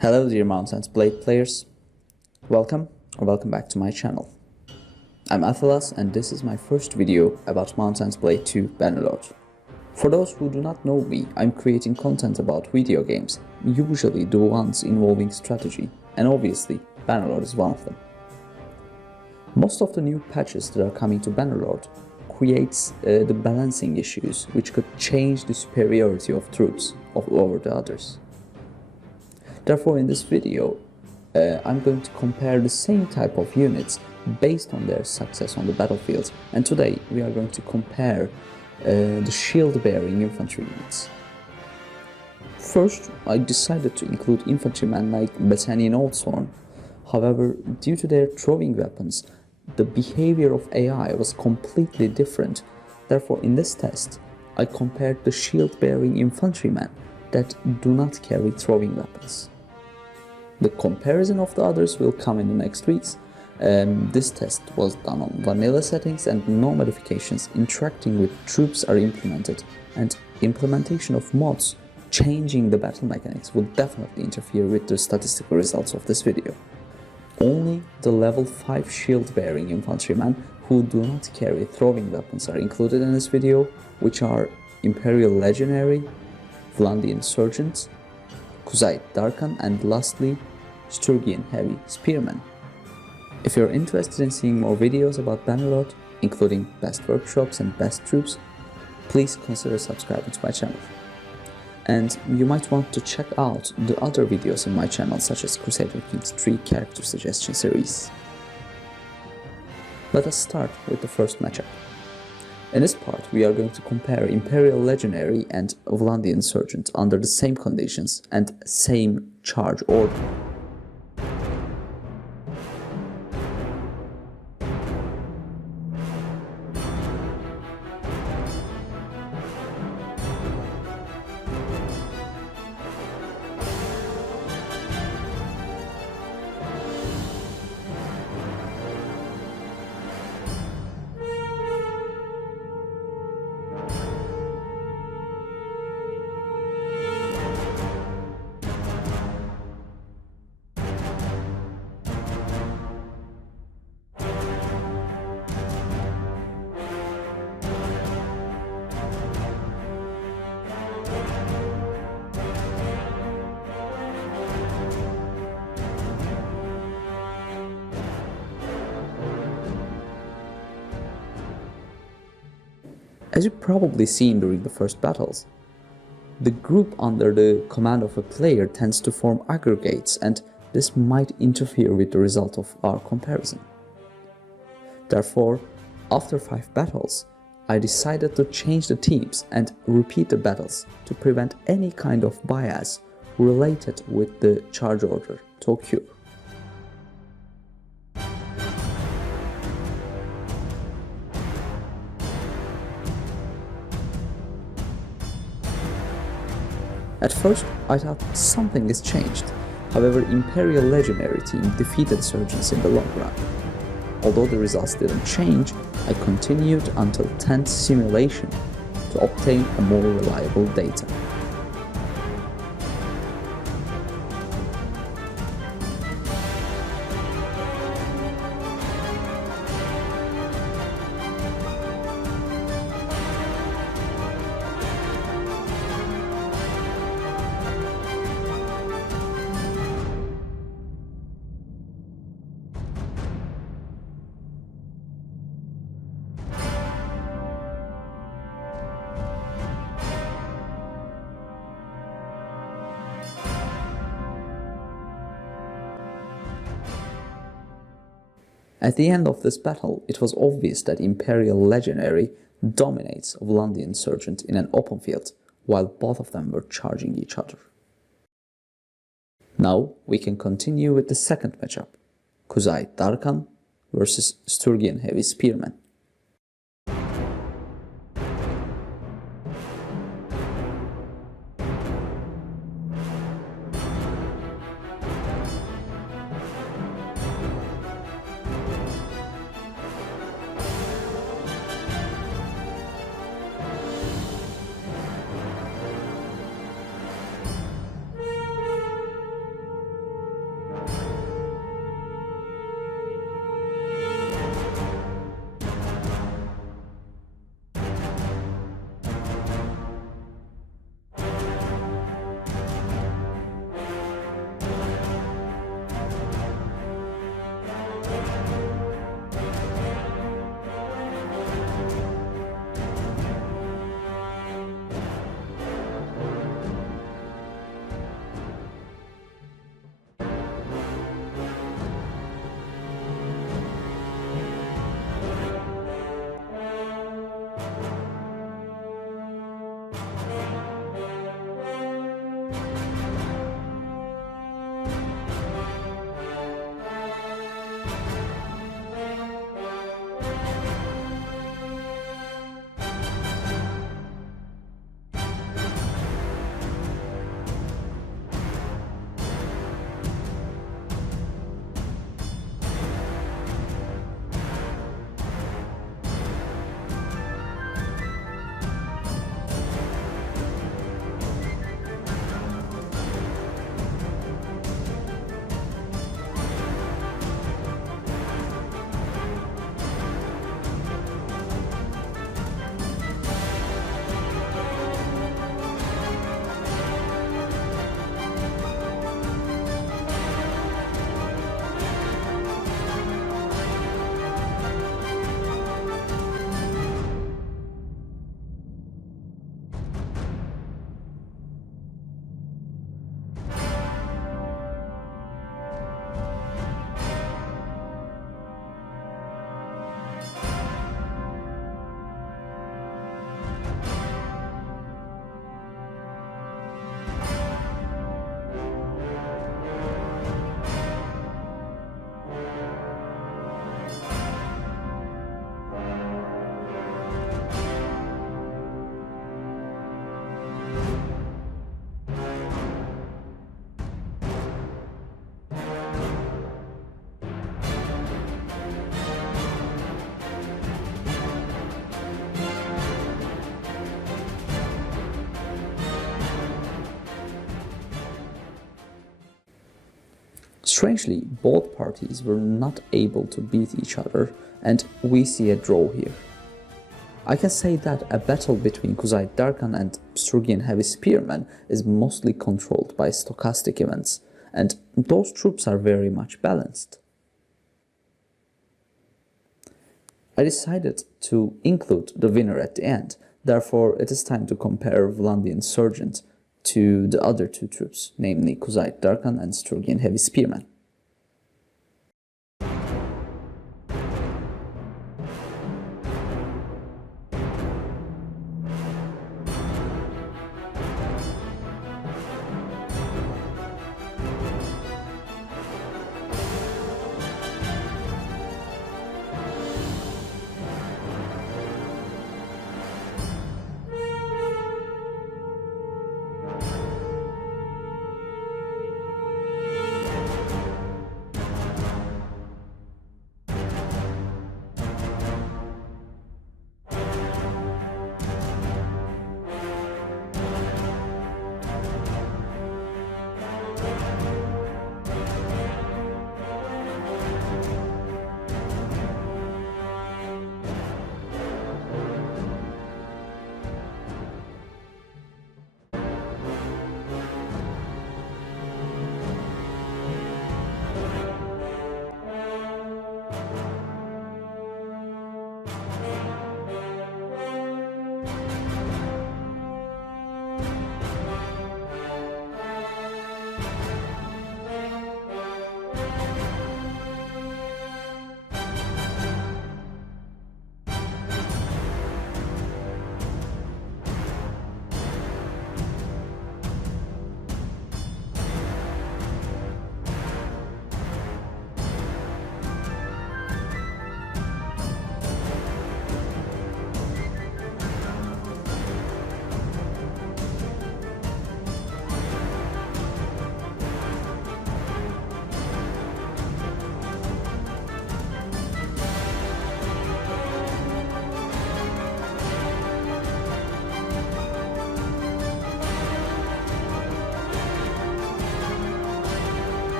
Hello dear Mount and Blade players, welcome back to my channel. I'm Athalas and this is my first video about Mount and Blade2 Bannerlord. For those who do not know me, I'm creating content about video games, usually the ones involving strategy, and obviously Bannerlord is one of them. Most of the new patches that are coming to Bannerlord creates the balancing issues which could change the superiority of troops over the others. Therefore, in this video, I'm going to compare the same type of units based on their success on the battlefield, and today we are going to compare the shield-bearing infantry units. First, I decided to include infantrymen like Vlandian Oldsworn. However, due to their throwing weapons, the behavior of AI was completely different. Therefore, in this test, I compared the shield-bearing infantrymen that do not carry throwing weapons. The comparison of the others will come in the next weeks. This test was done on vanilla settings and no modifications interacting with troops are implemented, and implementation of mods changing the battle mechanics will definitely interfere with the statistical results of this video. Only the level 5 shield-bearing infantrymen who do not carry throwing weapons are included in this video, which are Imperial Legionary, Vlandian Sergeants, Khuzait Darkhan, and lastly Sturgian Heavy Spearmen. If you're interested in seeing more videos about Bannerlord, including best workshops and best troops, please consider subscribing to my channel. And you might want to check out the other videos in my channel, such as Crusader Kings 3 character suggestion series. Let us start with the first matchup. In this part, we are going to compare Imperial Legionary and Vlandian Sergeant under the same conditions and same charge order. As you've probably seen during the first battles, the group under the command of a player tends to form aggregates, and this might interfere with the result of our comparison. Therefore, after 5 battles, I decided to change the teams and repeat the battles to prevent any kind of bias related with the charge order to occur. At first, I thought something is changed. However, Imperial Legionary team defeated Sturgians in the long run. Although the results didn't change, I continued until 10th simulation to obtain a more reliable data. At the end of this battle, it was obvious that Imperial Legionary dominates Vlandian Sergeant in an open field, while both of them were charging each other. Now we can continue with the second matchup, Khuzait Darkhan versus Sturgian Heavy Spearmen. Strangely, both parties were not able to beat each other, and we see a draw here. I can say that a battle between Khuzait Darkhan and Sturgian heavy spearmen is mostly controlled by stochastic events, and those troops are very much balanced. I decided to include the winner at the end, therefore it is time to compare Vlandian Sturgians to the other two troops, namely Khuzait Darkhan and Sturgian heavy spearmen.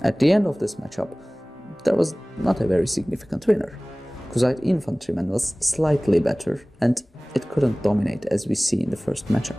At the end of this matchup, there was not a very significant winner. Khuzait infantryman was slightly better, and it couldn't dominate as we see in the first matchup.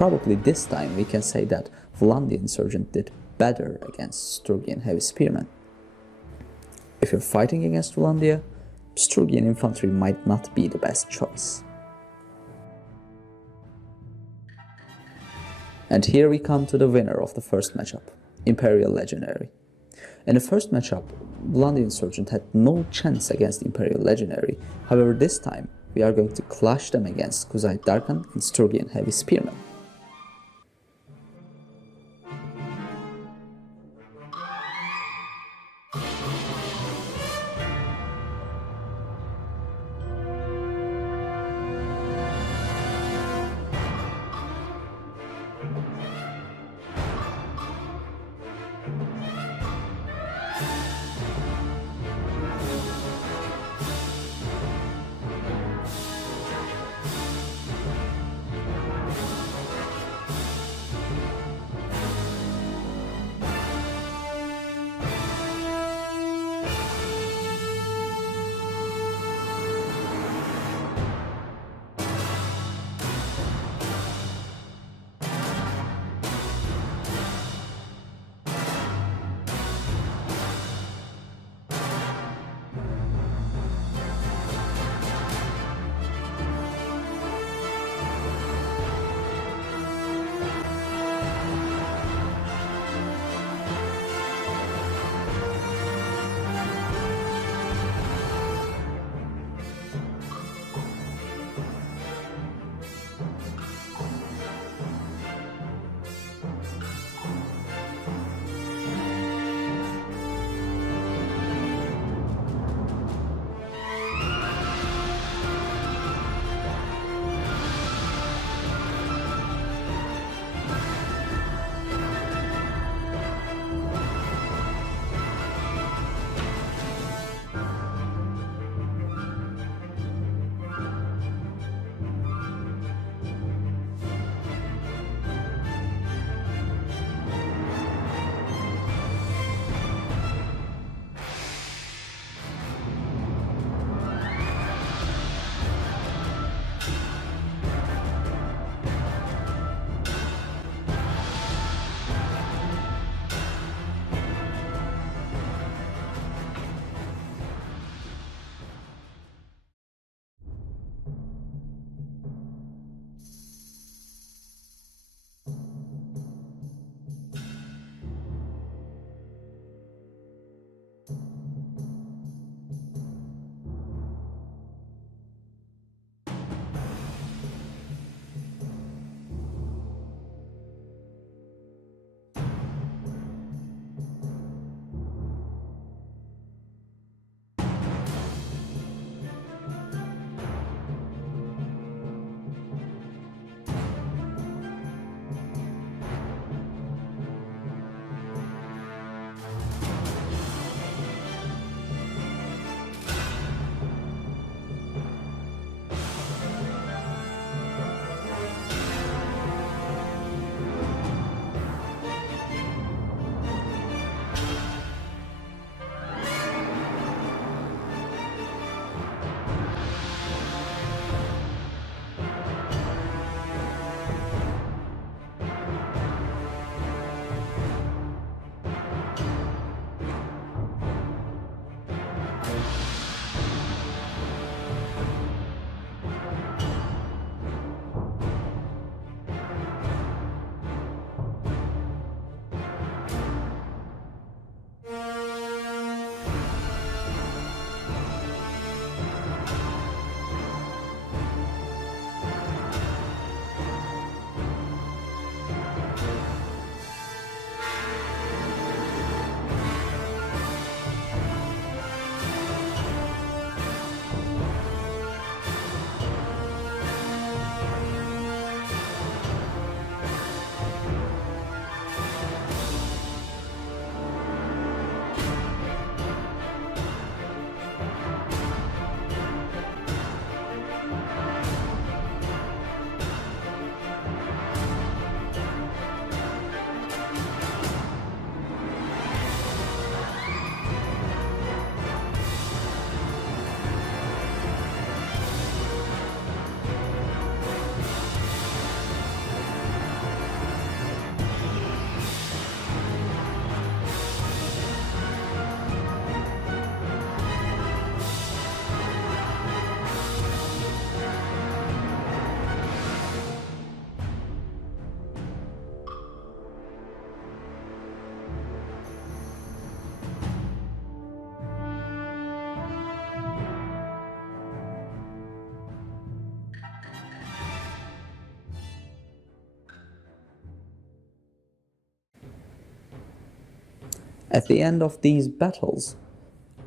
Probably this time we can say that Vlandian Sergeant did better against Sturgian heavy spearmen. If you're fighting against Vlandia, Sturgian infantry might not be the best choice. And here we come to the winner of the first matchup, Imperial Legionary. In the first matchup, Vlandian Sergeant had no chance against Imperial Legionary. However, this time we are going to clash them against Khuzait Darkhan and Sturgian heavy spearmen. At the end of these battles,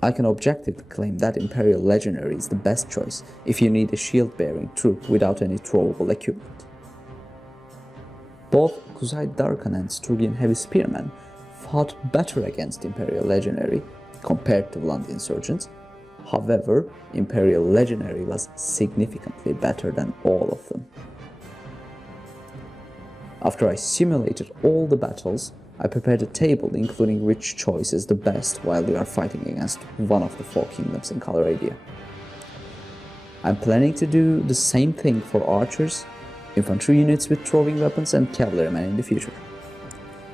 I can objectively claim that Imperial Legendary is the best choice if you need a shield-bearing troop without any throwable equipment. Both Khuzait Darkhan and Sturgian Heavy Spearmen fought better against Imperial Legendary compared to Vlandian Surgeons. However, Imperial Legendary was significantly better than all of them. After I simulated all the battles, I prepared a table including which choice is the best while you are fighting against one of the 4 kingdoms in Coloradia. I'm planning to do the same thing for archers, infantry units with throwing weapons and cavalrymen in the future.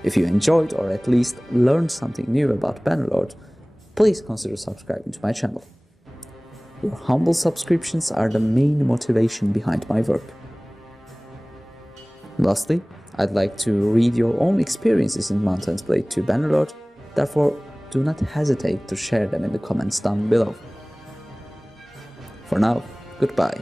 If you enjoyed or at least learned something new about Bannerlord, please consider subscribing to my channel. Your humble subscriptions are the main motivation behind my work. Lastly, I'd like to read your own experiences in Mount and Blade 2 Bannerlord, therefore do not hesitate to share them in the comments down below. For now, goodbye.